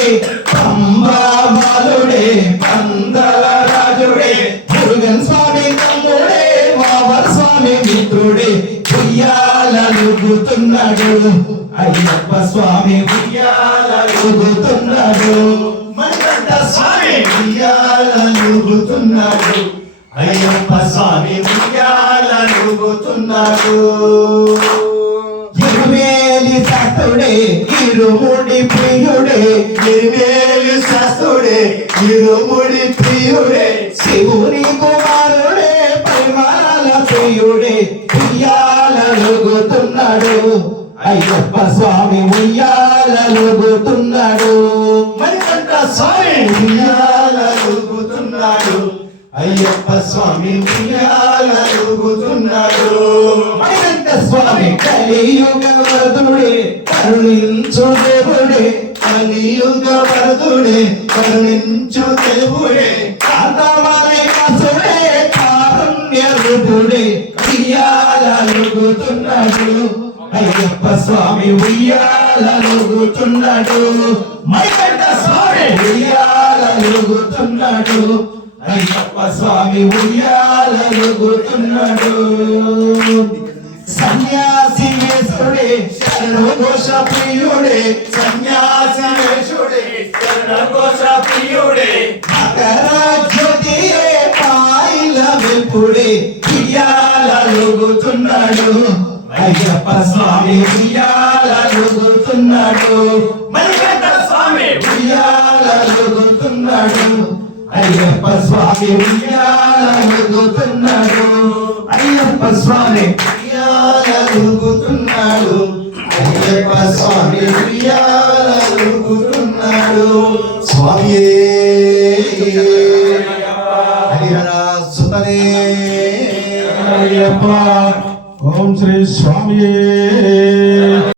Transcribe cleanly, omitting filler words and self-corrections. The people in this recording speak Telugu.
బాలుడే పంబాలుడే పందల రాజుడే మురుగన్ స్వామి తమ్ముడే వావర్ స్వామి మిత్రుడే ఉయ్యాలలుగుతున్నాడు అయ్యప్ప స్వామి ఉయ్యాలలుగుతున్నాడు మణికంఠ స్వామి ఉయ్యాలలుగుతున్నాడు అయ్యప్ప స్వామి ఉయ్యాలలుగుతున్నాడు ఇరుమేలి శాస్త్రుడే ఇరుముడి ప్రియుడే ఇరుమేలి శాస్త్రుడే ఇరుముడి ప్రియుడే శివుని కుమారుడే పరిమళ ప్రియుడే ఉయ్యాలలుగుతున్నాడు అయ్యప్ప స్వామి ఉయ్యాలలుగుతున్నాడు మణికంఠ స్వామి ఉయ్యాలలుగుతున్నాడు అయ్యప్ప స్వామి ఉయ్యాలలుగుతున్నాడు మణికంఠ స్వామి కలియుగ వరదుడే కరుణించు దేవుడే కలియుగ వరదుడే కరుణించు దేవుడే కాంతమాలయ కసుడే కారుణ్య రూపుడే ఉయ్యాలలుగుతున్నాడు అయ్యప్ప స్వామి ఉయ్యాలలుగుతున్నాడు మణికంఠ స్వామి ఉయ్యాలలుగుతున్నాడు అయ్యప్ప స్వామి ఉయ్యాలలుగుతున్నాడు సన్యాసి వేసుడే శరణఘోష ప్రియుడే సన్యాసి వేషుడే శరణఘోష ప్రియుడే మకర జ్యోతియే పాయిల వెల్పుడే ఉయ్యాలలుగుతున్నాడు అయ్యప్ప స్వామి ఉయ్యాలలుగుతున్నాడు మణికంఠ స్వామి ఉయ్యాలలుగుతున్నాడు అయ్యప్ప స్వామి ఉయ్యాలలుగుతున్నాడు అయ్యప్ప స్వామి ఉయ్యాలలుగుతున్నాడు అయ్యప్ప స్వామి ఉయ్యాలలుగుతున్నాడు స్వామియే హరిహర సుతనే అయ్యప్ప ఓం శ్రీ స్వామియే